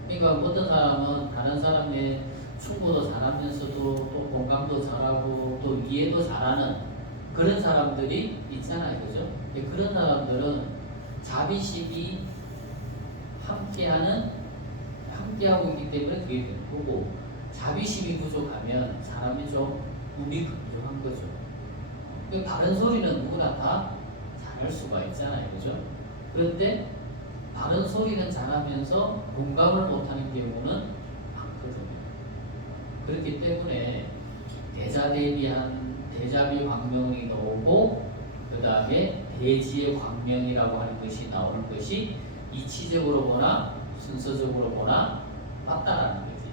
그러니까 어떤 사람은 다른 사람의 충고도 잘하면서도 또 공감도 잘하고 또 이해도 잘하는 그런 사람들이 있잖아요, 그죠? 그런 사람들은 자비심이 함께하고 있기 때문에 그게 되는 거고, 자비심이 부족하면 사람이 좀 무미건조한 거죠. 바른 소리는 누구나 다 잘할 수가 있잖아요, 그죠? 그런데 바른 소리는 잘하면서 공감을 못하는 경우는 많거든요. 그렇기 때문에 대자비 광명이 나오고 그 다음에 대지의 광명이라고 하는 것이 나오는 것이 이치적으로 보나 순서적으로 보나 맞다라는 거지.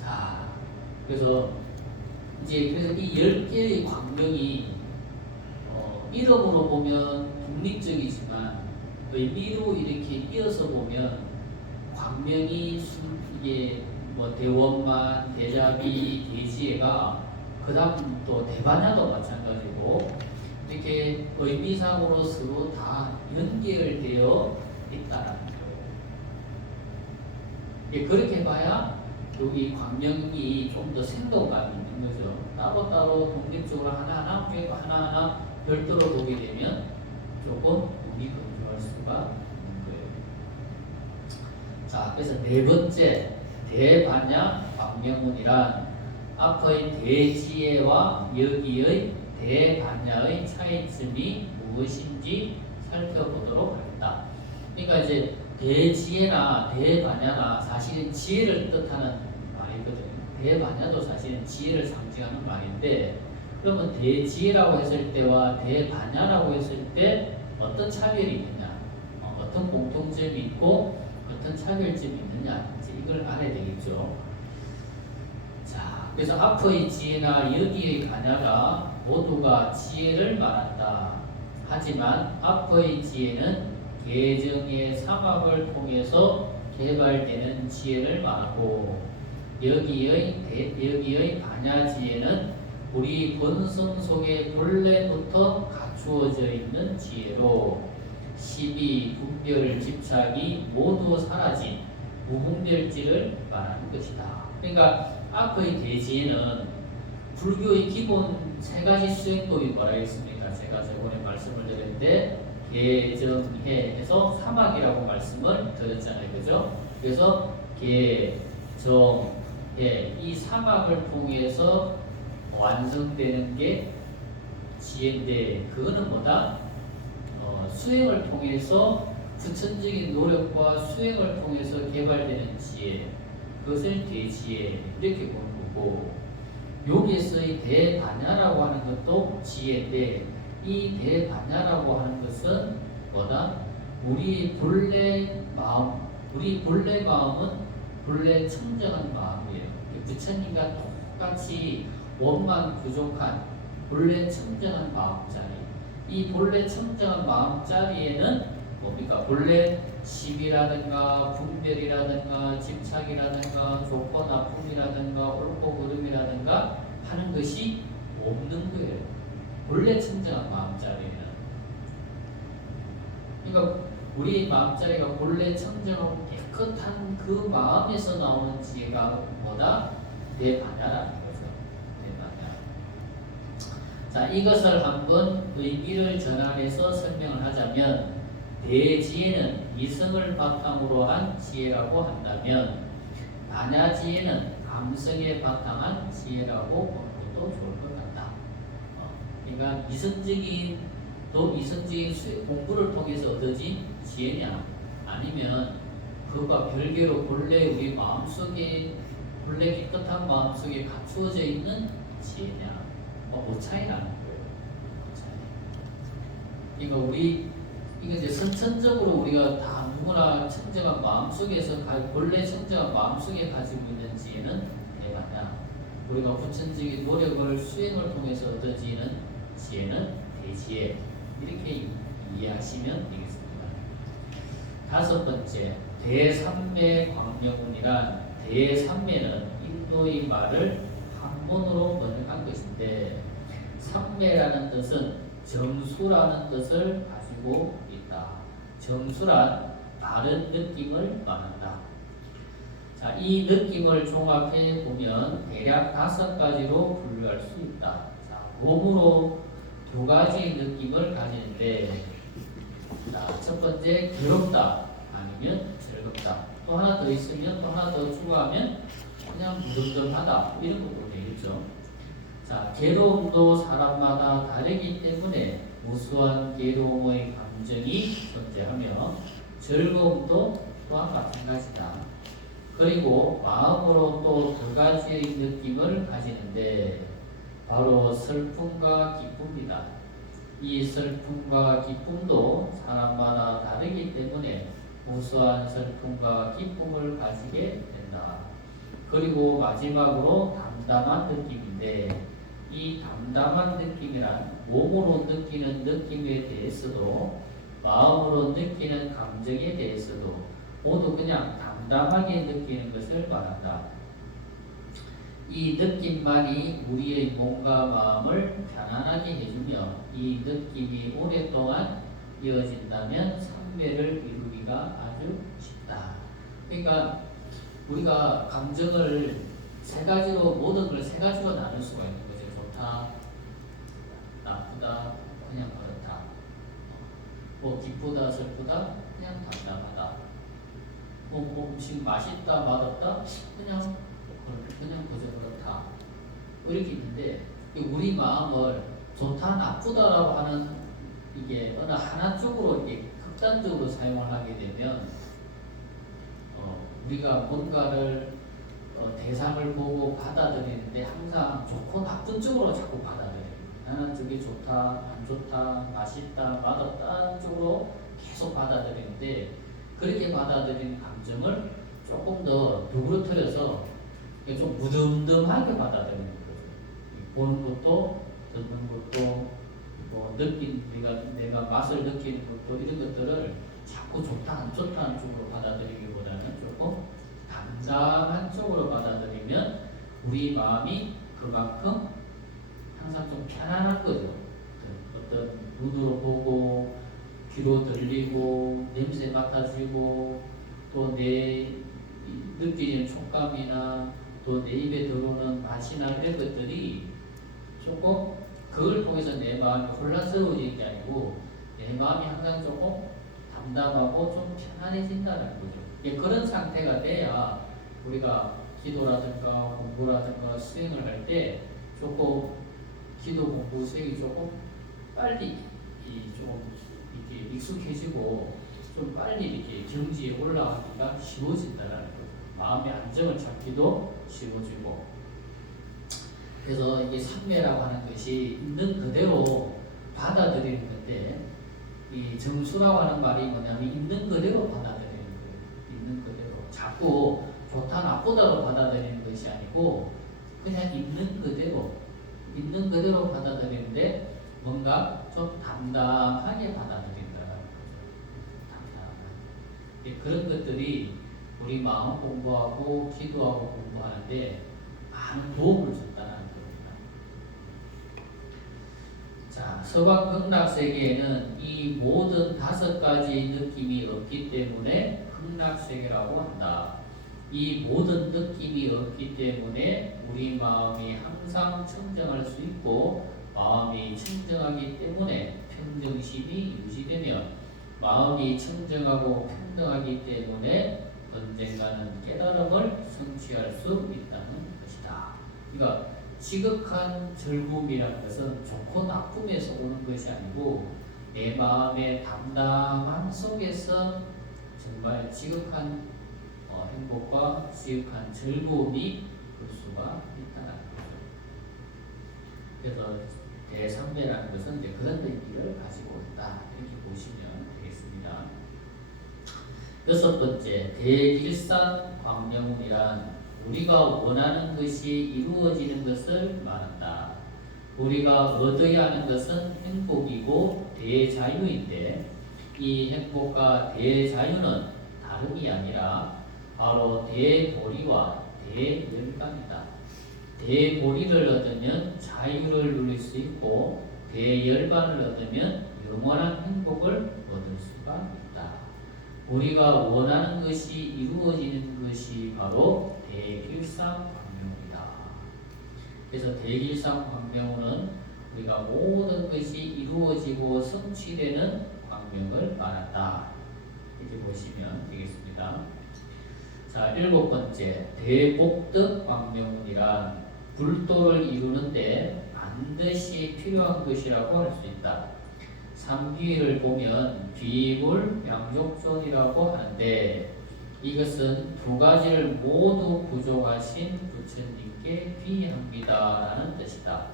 자, 그래서 이 10개의 광명이 이름으로 보면 독립적이지만 의미로 이렇게 이어서 보면 광명이 이게 뭐 대원만, 대자비, 대지혜가 그 다음 또 대반야도 마찬가지고 이렇게 의미상으로 서로 다 연결되어 있다라는 거예요. 그렇게 봐야 여기 광명이 좀 더 생동감이 있는 거죠. 따로따로 독립적으로 하나하나 별도로 보게 되면 조금 무미건조할 수가 있는 거예요. 자, 그래서 네 번째 대반야 광명문이란 앞의 대지혜와 여기의 대반야의 차이점이 무엇인지 살펴보도록 하겠다. 그러니까 이제 대지혜나 대반야나 사실은 지혜를 뜻하는 말이거든요. 대반야도 사실은 지혜를 상징하는 말인데, 그러면 대지혜라고 했을 때와 대반야라고 했을 때 어떤 차별이 있느냐, 어떤 공통점이 있고 어떤 차별점이 있느냐, 이제 이걸 알아야 되겠죠. 자, 그래서 앞의 지혜나 여기의 반야가 모두가 지혜를 말한다. 하지만 앞의 지혜는 계정의 삼합을 통해서 개발되는 지혜를 말하고, 여기의 반야지혜는 우리 본성 속에 본래부터 갖추어져 있는 지혜로 시비, 분별, 집착이 모두 사라진 무분별지를 말하는 것이다. 그러니까 앞의 대지혜는 불교의 기본 세 가지 수행법이 뭐라 했습니까? 제가 저번에 말씀을 드렸는데 계정해에서 사막이라고 말씀을 드렸잖아요. 그죠? 그래서 계, 정, 해, 이 사막을 통해서 완성되는 게 지혜인데, 그거는 뭐다? 수행을 통해서 부천적인 노력과 수행을 통해서 개발되는 지혜, 그것을 대지혜 이렇게 보는 거고, 여기에서의 대반야라고 하는 것도 지혜인데, 이 대반야라고 하는 것은 뭐다? 우리 본래 마음은 본래 청정한 마음이에요. 부처님과 똑같이 원만 부족한 본래 청정한 마음자리. 이 본래 청정한 마음자리에는 뭡니까? 본래 시비라든가 분별이라든가 집착이라든가 좋고 나쁨이라든가 옳고 그름이라든가 하는 것이 없는 거예요. 본래 청정한 마음자리에는. 그러니까 우리 마음자리가 본래 청정하고 깨끗한 그 마음에서 나오는 지혜가 뭐다? 대반야라는 거죠. 대반야. 자, 이것을 한번 의미를 전환해서 설명을 하자면, 대지혜는 이성을 바탕으로 한 지혜라고 한다면, 반야지혜는 감성에 바탕한 지혜라고 보는 것도 좋을 것 같다. 그러니까 이성적인 공부를 통해서 얻어진 지혜냐, 아니면 그것과 별개로 본래 우리 마음속에, 본래 깨끗한 마음속에 갖추어져 있는 지혜냐, 뭐 차이라는 거예요. 그러니까 이거 이제 선천적으로 우리가 다 누구나 청정한 마음속에서 본래 청정한 마음속에 가지고 있는 지혜는 대반야, 우리가 부천적인 노력을 수행을 통해서 얻어지는 지혜는 대지혜, 이렇게 이해하시면 되겠습니다. 다섯 번째, 대삼매 광명문이란, 대삼매는 인도의 말을 한문으로 번역한 것인데, 삼매라는 뜻은 점수라는 뜻을 가지고 있다. 점수란 다른 느낌을 말한다. 자, 이 느낌을 종합해 보면 대략 5가지로 분류할 수 있다. 자, 몸으로 2가지 느낌을 가지는데, 자, 첫 번째 괴롭다, 아니면 즐겁다. 또 하나 더 있으면, 또 하나 더 추가하면 그냥 무덤덤하다, 이런 것도 되겠죠. 자, 괴로움도 사람마다 다르기 때문에 무수한 괴로움의 감정이 존재하며, 즐거움도 또한 마찬가지다. 그리고 마음으로 또 2가지의 느낌을 가지는데, 바로 슬픔과 기쁨이다. 이 슬픔과 기쁨도 사람마다 다르기 때문에 무수한 슬픔과 기쁨을 가지게 된다. 그리고 마지막으로 담담한 느낌인데, 이 담담한 느낌이란 몸으로 느끼는 느낌에 대해서도 마음으로 느끼는 감정에 대해서도 모두 그냥 담담하게 느끼는 것을 말한다. 이 느낌만이 우리의 몸과 마음을 편안하게 해주며, 이 느낌이 오랫동안 이어진다면 삼매를 이루기가 아주 쉽다. 그러니까 우리가 감정을 모든 걸 3가지로 나눌 수가 있는 거죠. 좋다, 나쁘다, 그냥 그렇다. 뭐 기쁘다 슬프다 그냥 담담하다. 뭐 음식 맛있다 맛없다 그냥 그저 그렇다. 뭐 이렇게 있는데 우리 마음을 좋다 나쁘다라고 하는 이게 어느 하나 쪽으로 이렇게 극단적으로 사용을 하게 되면 우리가 뭔가를 대상을 보고 받아들이는데 항상 좋고 나쁜 쪽으로 자꾸 받아들여요. 나는 저게 좋다, 안 좋다, 맛있다, 맛없다 쪽으로 계속 받아들이는데 그렇게 받아들이는 감정을 조금 더 누그러뜨려서 좀 무덤덤하게 받아들이는 거죠. 보는 것도, 듣는 것도, 뭐 내가 맛을 느끼는 것도 이런 것들을 자꾸 좋다, 안 좋다는 쪽으로 받아들이기보다는 조금 담담한 쪽으로 받아들이면 우리 마음이 그만큼 항상 좀 편안한 거죠. 어떤 눈으로 보고 귀로 들리고 냄새 맡아지고 또 내 느끼는 촉감이나 또 내 입에 들어오는 맛이나 이런 것들이 조금 그걸 통해서 내 마음이 혼란스러워지는 게 아니고 내 마음이 항상 조금 담담하고 좀 편안해진다는 거죠. 그런 상태가 돼야 우리가 기도라든가 공부라든가 수행을 할 때 조금 기도 공부 수행이 조금 빨리 좀 이렇게 익숙해지고 좀 빨리 이렇게 경지에 올라가기가 쉬워진다는 거죠. 마음의 안정을 찾기도 쉬워지고. 그래서 이게 삼매라고 하는 것이 있는 그대로 받아들이는 건데 이 정수라고 하는 말이 뭐냐면 있는 그대로 받아들이는 거예요. 있는 그대로. 자꾸 좋다 나쁘다로 받아들이는 것이 아니고 그냥 있는 그대로 받아들이는데 뭔가 좀 담담하게 받아들인다는 거죠. 담담하게. 그런 것들이 우리 마음 공부하고 기도하고 공부하는데 많은 도움을 준다는 겁니다. 자, 서방 극락 세계에는 이 모든 5가지 느낌이 없기 때문에 극락 세계라고 한다. 이 모든 느낌이 없기 때문에 우리 마음이 항상 청정할 수 있고 마음이 청정하기 때문에 평정심이 유지되며 마음이 청정하고 평등하기 때문에 언젠가는 깨달음을 성취할 수 있다는 것이다. 그러니까 지극한 즐거움이라는 것은 좋고 나쁨에서 오는 것이 아니고 내 마음의 담담함 속에서 정말 지극한 행복과 지극한 즐거움이 올 수가 있다는 거죠. 그래서 대삼매라는 것은 이제 그런 의미를 가지고 있다. 이렇게 보시면 되겠습니다. 6번째, 대길산광명이란 우리가 원하는 것이 이루어지는 것을 말한다. 우리가 얻어야 하는 것은 행복이고 대자유인데 이 행복과 대자유는 다름이 아니라 바로 대보리와 대열반이다. 대보리를 얻으면 자유를 누릴 수 있고 대열반을 얻으면 영원한 행복을 얻을 수가 있다. 우리가 원하는 것이 이루어지는 것이 바로 대길상광명이다. 그래서 대길상광명은 우리가 모든 것이 이루어지고 성취되는 광명을 말한다. 이렇게 보시면 되겠습니다. 자, 7번째, 대복덕광명이란 불도를 이루는데 반드시 필요한 것이라고 할 수 있다. 삼귀를 보면 비불 양족존이라고 하는데 이것은 2가지를 모두 부족하신 부처님께 비합니다라는 뜻이다.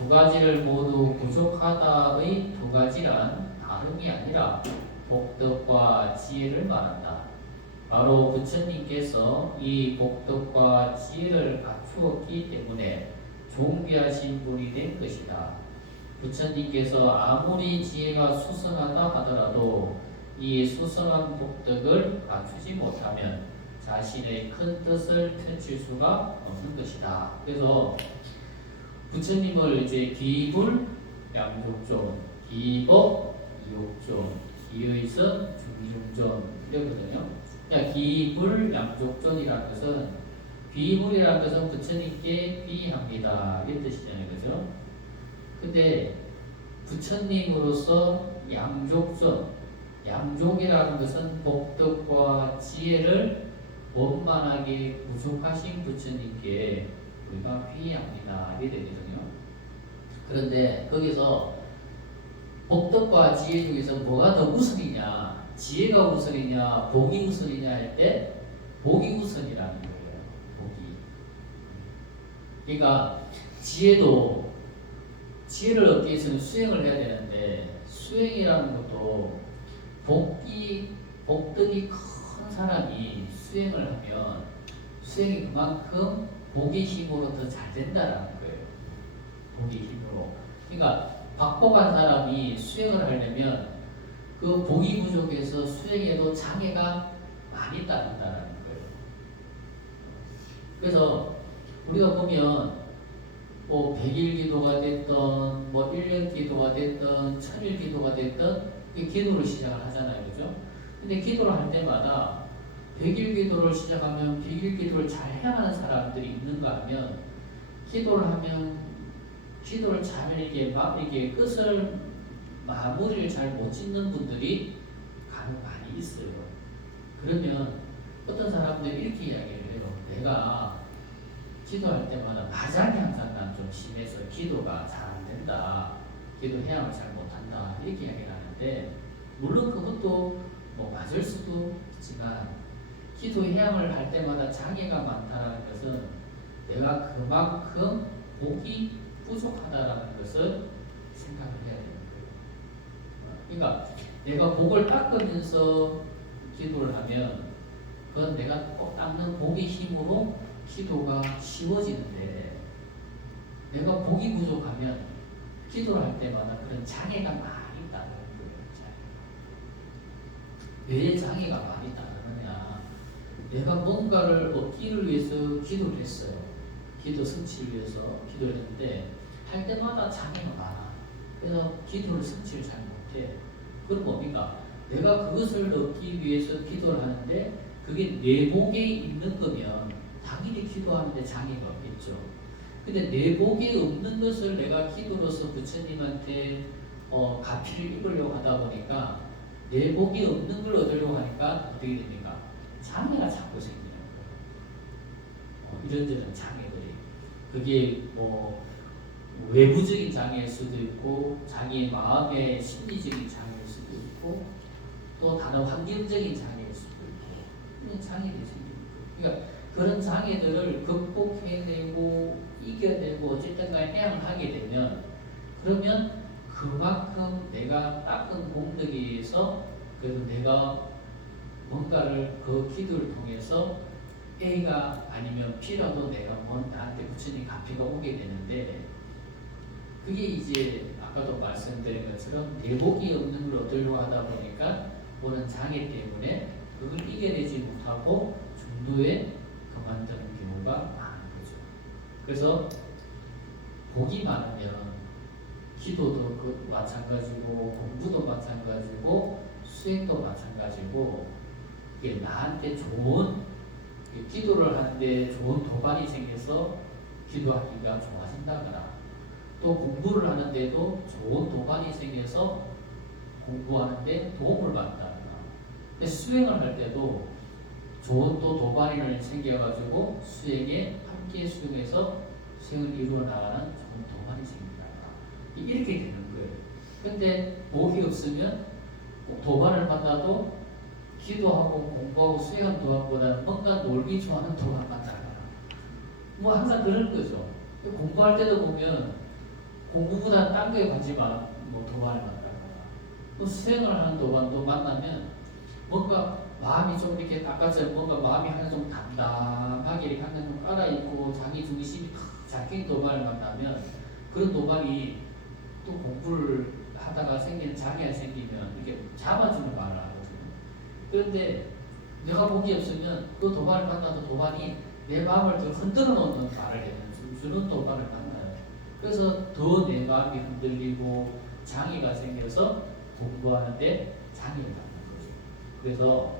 2가지를 모두 부족하다의 2가지란 다름이 아니라 복덕과 지혜를 말한다. 바로 부처님께서 이 복덕과 지혜를 갖추었기 때문에 존귀하신 분이 된 것이다. 부처님께서 아무리 지혜가 수성하다 하더라도 이 수성한 복덕을 갖추지 못하면 자신의 큰 뜻을 펼칠 수가 없는 것이다. 그래서 부처님을 이제 기불 양족존, 기법 이욕존, 기의선 중중존 이러거든요. 그러니까 기불 양족존이라는 것은 비불이라는 것은 부처님께 비합니다. 이런 뜻이잖아요. 그죠? 근데 부처님으로서 양족전. 양족이라는 것은 복덕과 지혜를 원만하게 부족하신 부처님께 우리가 회의합니다. 이게 되거든요. 그런데 거기서 복덕과 지혜 중에서 뭐가 더 우선이냐, 지혜가 우선이냐, 복이 우선이냐 할 때 복이 우선이라는 거예요. 복이. 그러니까 지혜를 얻기 위해서는 수행을 해야 되는데 수행이라는 것도 복덕이 큰 사람이 수행을 하면 수행이 그만큼 복의 힘으로 더 잘 된다라는 거예요. 복의 힘으로. 그러니까 박복한 사람이 수행을 하려면 그 복이 부족해서 수행에도 장애가 많이 따른다는 거예요. 그래서 우리가 보면 뭐 100일 기도가 됐던 뭐 1년 기도가 됐던 1000일 기도가 됐던 기도를 시작을 하잖아요. 그죠? 근데 기도를 할 때마다 100일 기도를 시작하면 100일 기도를 잘 해나가는 사람들이 있는가 하면 기도를 잘 이게 끝을 마무리를 잘 못 짓는 분들이 간혹 많이 있어요. 그러면 어떤 사람들이 이렇게 이야기를 해요. 내가 기도할 때마다 마장이 항상 난 좀 심해서 기도가 잘 안 된다. 기도 해양을 잘 못한다. 이렇게 이야기를 하는데 물론 그것도 뭐 맞을 수도 있지만 기도 해양을 할 때마다 장애가 많다는 것은 내가 그만큼 복이 부족하다라는 것을 생각을 해야 되는 거예요. 그러니까 내가 복을 닦으면서 기도를 하면 그건 내가 꼭 닦는 복의 힘으로 기도가 쉬워지는데 내가 복이 부족하면 기도를 할 때마다 그런 장애가 많이 따르는 거예요. 왜 장애가 많이 따르느냐? 내가 뭔가를 얻기를 위해서 기도를 했어요. 기도 성취를 위해서 기도를 했는데 할 때마다 장애가 많아. 그래서 기도를 성취를 잘 못해. 그건 뭡니까? 내가 그것을 얻기 위해서 기도를 하는데 그게 내 복에 있는 거면 당연히 기도하는데 장애가 없겠죠. 근데 내 복에 없는 것을 내가 기도로서 부처님한테 가피를 입으려고 하다 보니까 내 복이 없는 걸 얻으려고 하니까 어떻게 됩니까? 장애가 자꾸 생기는 거예요. 이런저런 장애들이. 그게 뭐 외부적인 장애일 수도 있고 자기의 마음의 심리적인 장애일 수도 있고 또 다른 환경적인 장애일 수도 있고 이런 장애들이 생깁니다. 그러니까 그런 장애들을 극복해내고 이겨내고 어쨌든 간에 해양을 하게 되면 그러면 그만큼 내가 닦은 공덕에 의해서 그래도 내가 뭔가를 그 기도를 통해서 A가 아니면 B라도 내가 나한테 부처님 가피가 오게 되는데 그게 이제 아까도 말씀드린 것처럼 내복이 없는 걸 얻으려고 하다 보니까 오는 장애 때문에 그걸 이겨내지 못하고 중도에 그만두는 경우가 많은 거죠. 그래서 복이 많으면 기도도 마찬가지고 공부도 마찬가지고 수행도 마찬가지고 이게 나한테 좋은 기도를 하는데 좋은 도반이 생겨서 기도하기가 좋아진다거나 또 공부를 하는데도 좋은 도반이 생겨서 공부하는데 도움을 받는다거나 수행을 할 때도 좋은 또 도반이 생겨가지고 수행에 함께 수행해서 수행을 이루어 나가는 좋은 도반이 생긴다. 이렇게 되는 거예요. 근데 복이 없으면 도반을 만나도 기도하고 공부하고 수행한 도반보다는 뭔가 놀기 좋아하는 도반 만나거나 뭐 항상 그런 거죠. 공부할 때도 보면 공부보다 딴 거에 관심 많은 뭐 도반을 만나거나 또 수행을 하는 도반도 만나면 뭔가 마음이 좀 이렇게 닦아져 뭔가 마음이 하나 좀 담담하게 이렇게 하나 좀 깔아있고 자기 중심이 탁 잡힌 도반을 만나면 그런 도반이 또 공부를 하다가 생기는 장애가 생기면 이렇게 잡아주는 말을 하거든요. 그런데 내가 복이 없으면 그 도반을 만나도 도반이 내 마음을 좀 흔들어 놓는 말을 해요. 주는 도반을 만나요. 그래서 더 내 마음이 흔들리고 장애가 생겨서 공부하는데 장애를 받는 거죠. 그래서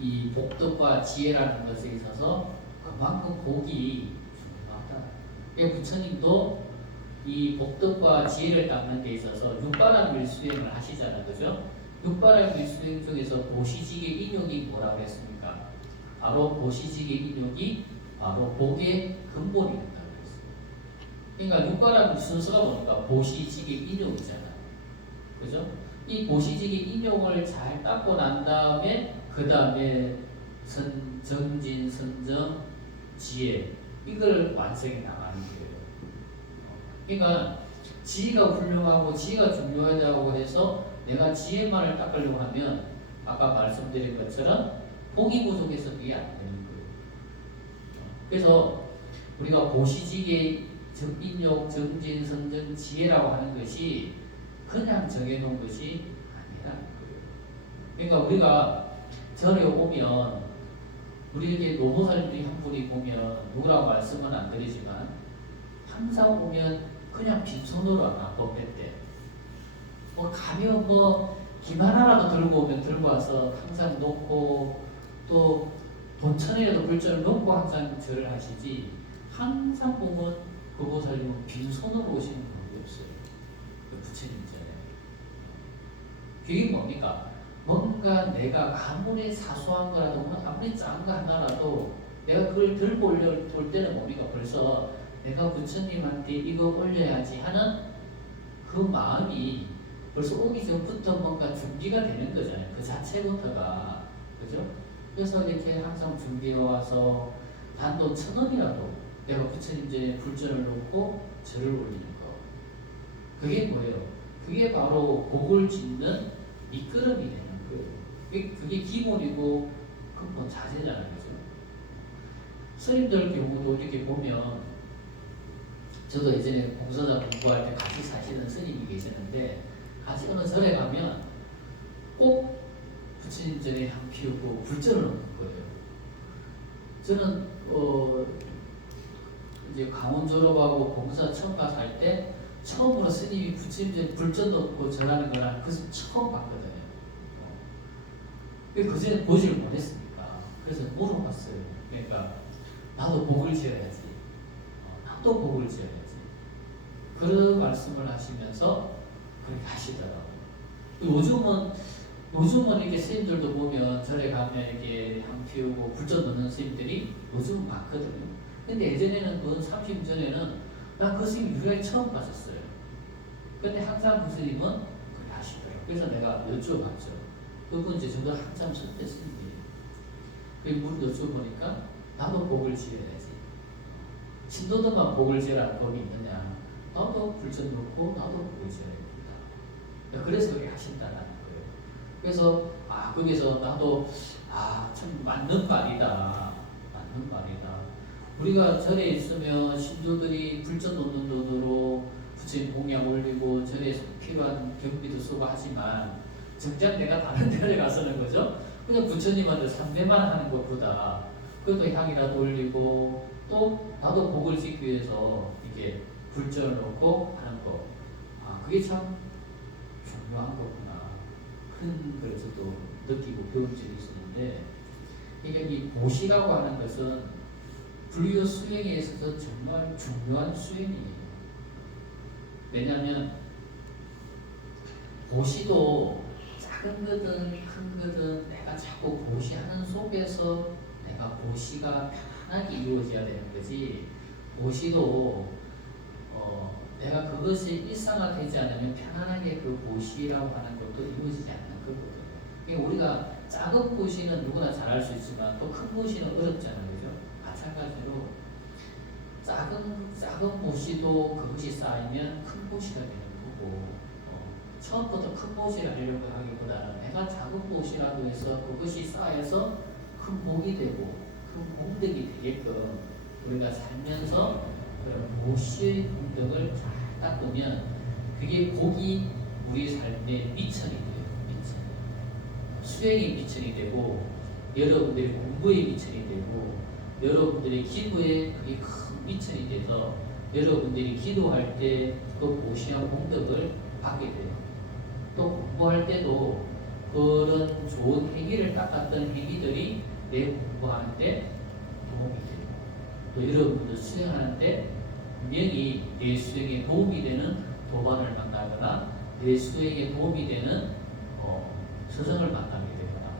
이 복덕과 지혜라는 것에 있어서 그만큼 복이 중요하다. 부처님도 이 복덕과 지혜를 닦는 데 있어서 육바람 밀수행을 하시잖아요. 그죠? 육바람 밀수행 중에서 보시직의 인욕이 뭐라고 했습니까? 바로 보시직의 인욕이 바로 복의 근본이 된다고 했어요. 그러니까 육바람 순서가 뭐니까 보시직의 인욕이잖아요. 그죠? 이 보시직의 인욕을 잘 닦고 난 다음에 그 다음에 정진, 선정, 지혜 이걸 완성해 나가는 거예요. 그러니까 지혜가 훌륭하고 지혜가 중요하다고 해서 내가 지혜만을 닦으려고 하면 아까 말씀드린 것처럼 복이 부족해서 그게 안 되는 거예요. 그래서 우리가 보시직의 인욕, 정진, 선정, 지혜라고 하는 것이 그냥 정해놓은 것이 아니라는 거예요. 그러니까 우리가 절에 오면 우리 이렇게 노보살님들이 한 분이 보면 누구라고 말씀은 안 드리지만 항상 오면 그냥 빈손으로 와나 법회 때. 뭐 가면 뭐 김 하나라도 들고 오면 들고 와서 항상 놓고 또 돈천에라도 불전을 놓고 항상 절을 하시지 항상 보면 그 보살님은 빈손으로 오시는 분이 없어요. 그 부처님 전에. 그게 뭡니까? 뭔가 내가 아무리 사소한 거라도 아무리 작은 거 하나라도 내가 그걸 들고 올 때는 뭡니까? 벌써 내가 부처님한테 이거 올려야지 하는 그 마음이 벌써 오기 전부터 뭔가 준비가 되는 거잖아요. 그 자체부터가. 그죠? 그래서 이렇게 항상 준비해 와서 단돈 1,000원이라도 내가 부처님 전에 불전을 놓고 절을 올리는 거. 그게 뭐예요? 그게 바로 복을 짓는 미끄럼이 되는 거예요. 그게 기본이고 근본 자세잖아요. 그죠? 스님들 경우도 이렇게 보면 저도 예전에 공서자 공부할 때 같이 사시는 스님이 계시는데 같이 어느 절에 가면 꼭 부처님 전에 향 피우고 불전을 놓는 거예요. 저는 이제 강원 졸업하고 공사 처음 가서 할 때 처음으로 스님이 부처님 전에 불전 놓고 절하는 거랑 그것을 처음 봤거든요. 그 전에 보지를 못했으니까. 그래서 물어봤어요. 그러니까 나도 복을 지어야지. 나도 복을 지어야지. 그런 말씀을 하시면서 그렇게 하시더라고요. 요즘은 이렇게 스님들도 보면 절에 가면 이렇게 향 피우고 불전 넣는 스님들이 요즘은 많거든요. 근데 예전에는 그 30년 전에는 난 그 스님 유일하게 처음 봤었어요. 근데 항상 그 스님은 그렇게 하시더라고요. 그래서 내가 여쭤봤죠. 그분 이제 저도 한참 선대 스님이에요. 그래서 물 여쭤보니까 나도 복을 지어야지. 신도들만 복을 지으라는 법이 있느냐. 나도 불전 놓고 나도 복을 지어야 됩니다. 그래서 그렇게 하신다는 거예요. 그래서 거기서 나도 참 맞는 말이다. 맞는 말이다. 우리가 절에 있으면 신도들이 불전 놓는 돈으로 부처님 공양 올리고 절에 필요한 경비도 쓰고 하지만 정작 내가 다른 절에 가서는 거죠. 그냥 부처님한테 삼배만 하는 것보다 그것도 향이라도 올리고 또 나도 복을 짓기 위해서 이게 불전을 놓고 하는 거. 그게 참 중요한 거구나. 큰 걸 저도 느끼고 배운 적이 있었는데, 그러니까 이 보시라고 하는 것은 불교 수행에 있어서 정말 중요한 수행이에요. 왜냐하면 보시도 작은 거든 큰 거든 내가 자꾸 보시하는 속에서 내가 보시가 편하게 이루어져야 되는 거지. 보시도 내가 그것이 일상화되지 않으면 편안하게 그 보시라고 하는 것도 이루어지지 않는 거거든요. 그러니까 우리가 작은 보시는 누구나 잘할 수 있지만 또 큰 보시는 어렵잖아요. 그죠? 마찬가지로 작은 보시도 그것이 쌓이면 큰 보시가 되는 거고, 처음부터 큰 보시를 하려고 하기보다는 내가 작은 보시라도 해서 그것이 쌓여서 큰 복이 되고 큰 공덕이 되게끔 우리가 살면서 그런 보시의 공덕을 잘 닦으면 그게 복이 우리 삶의 미천이 돼요. 미천. 수행의 미천이 되고 여러분들의 공부의 미천이 되고 여러분들의 기도에 그게 큰 미천이 돼서 여러분들이 기도할 때 그 보시한 공덕을 받게 돼요. 또 공부할 때도 그런 좋은 행위를 닦았던 행위들이 내 공부하는 데 도움이 돼요. 또 여러분들 수행하는 데 분명히 내수에게 도움이 되는 도반을 만나거나 내수에게 도움이 되는 스승을 만나게 되거나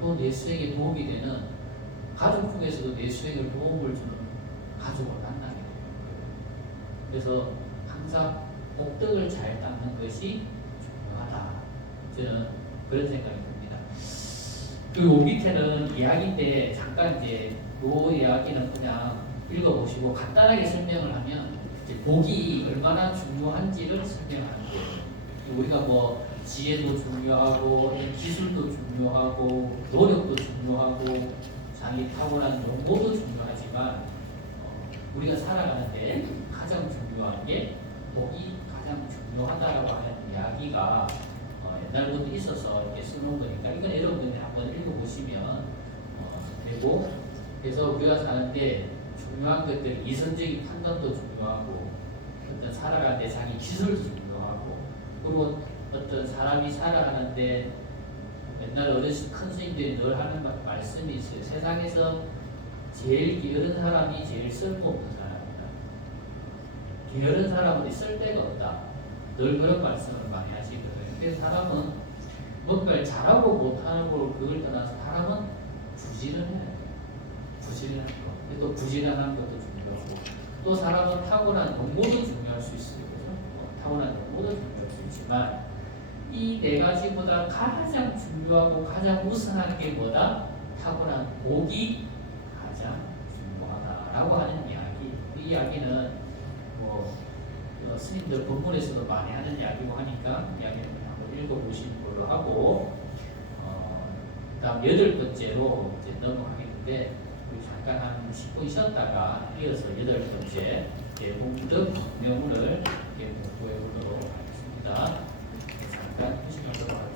또 내수에게 도움이 되는 가족 중에서도 내수에게 도움을 주는 가족을 만나게 되는 거예요. 그래서 항상 복덕을 잘 닦는 것이 중요하다. 저는 그런 생각이 듭니다. 그리고 밑에는 이야기인데 잠깐 이제 그 이야기는 그냥 읽어보시고 간단하게 설명을 하면 이제 복이 얼마나 중요한지를 설명하는 거예요. 우리가 뭐 지혜도 중요하고 기술도 중요하고 노력도 중요하고 자기 타고난 용모도 중요하지만 우리가 살아가는데 가장 중요한 게 복이 가장 중요하다라고 하는 이야기가 옛날부터 있어서 이렇게 써놓은 거니까 이건 여러분들이 한번 읽어보시면 되고 그래서 우리가 사는데 중요한 것들 이성적인 판단도 중요하고 어떤 살아가는데 자기 기술도 중요하고 그리고 어떤 사람이 살아가는데 옛날 어르신 큰 스님들이 늘 하는 말씀이 있어요. 세상에서 제일 게으른 사람이 제일 쓸모없는 사람이다. 게으른 사람은 쓸데가 없다. 늘 그런 말씀을 많이 하시거든요. 그래서 사람은 뭔가를 잘하고 못하는 걸 그걸 떠나서 사람은 부지런해야 돼요. 부지런한 거. 또 부지런한 것도 중요하고 또 사람은 타고난 용모도 중요할 수 있어요. 그죠? 타고난 용모도 중요할 수 있지만 이 네 가지보다 가장 중요하고 가장 우선한 게 뭐다? 타고난 복이 가장 중요하다라고 하는 이야기. 이 이야기는 뭐 스님들 본문에서도 많이 하는 이야기고 하니까 이야기를 한번 읽어보시는 걸로 하고 그다음 8번째로 이제 넘어가겠는데 잠깐 한 10분 쉬었다가 이어서 8번째 대공덕 명문을 공부해 보도록 하겠습니다. 잠깐 휴식하도록 하겠습니다.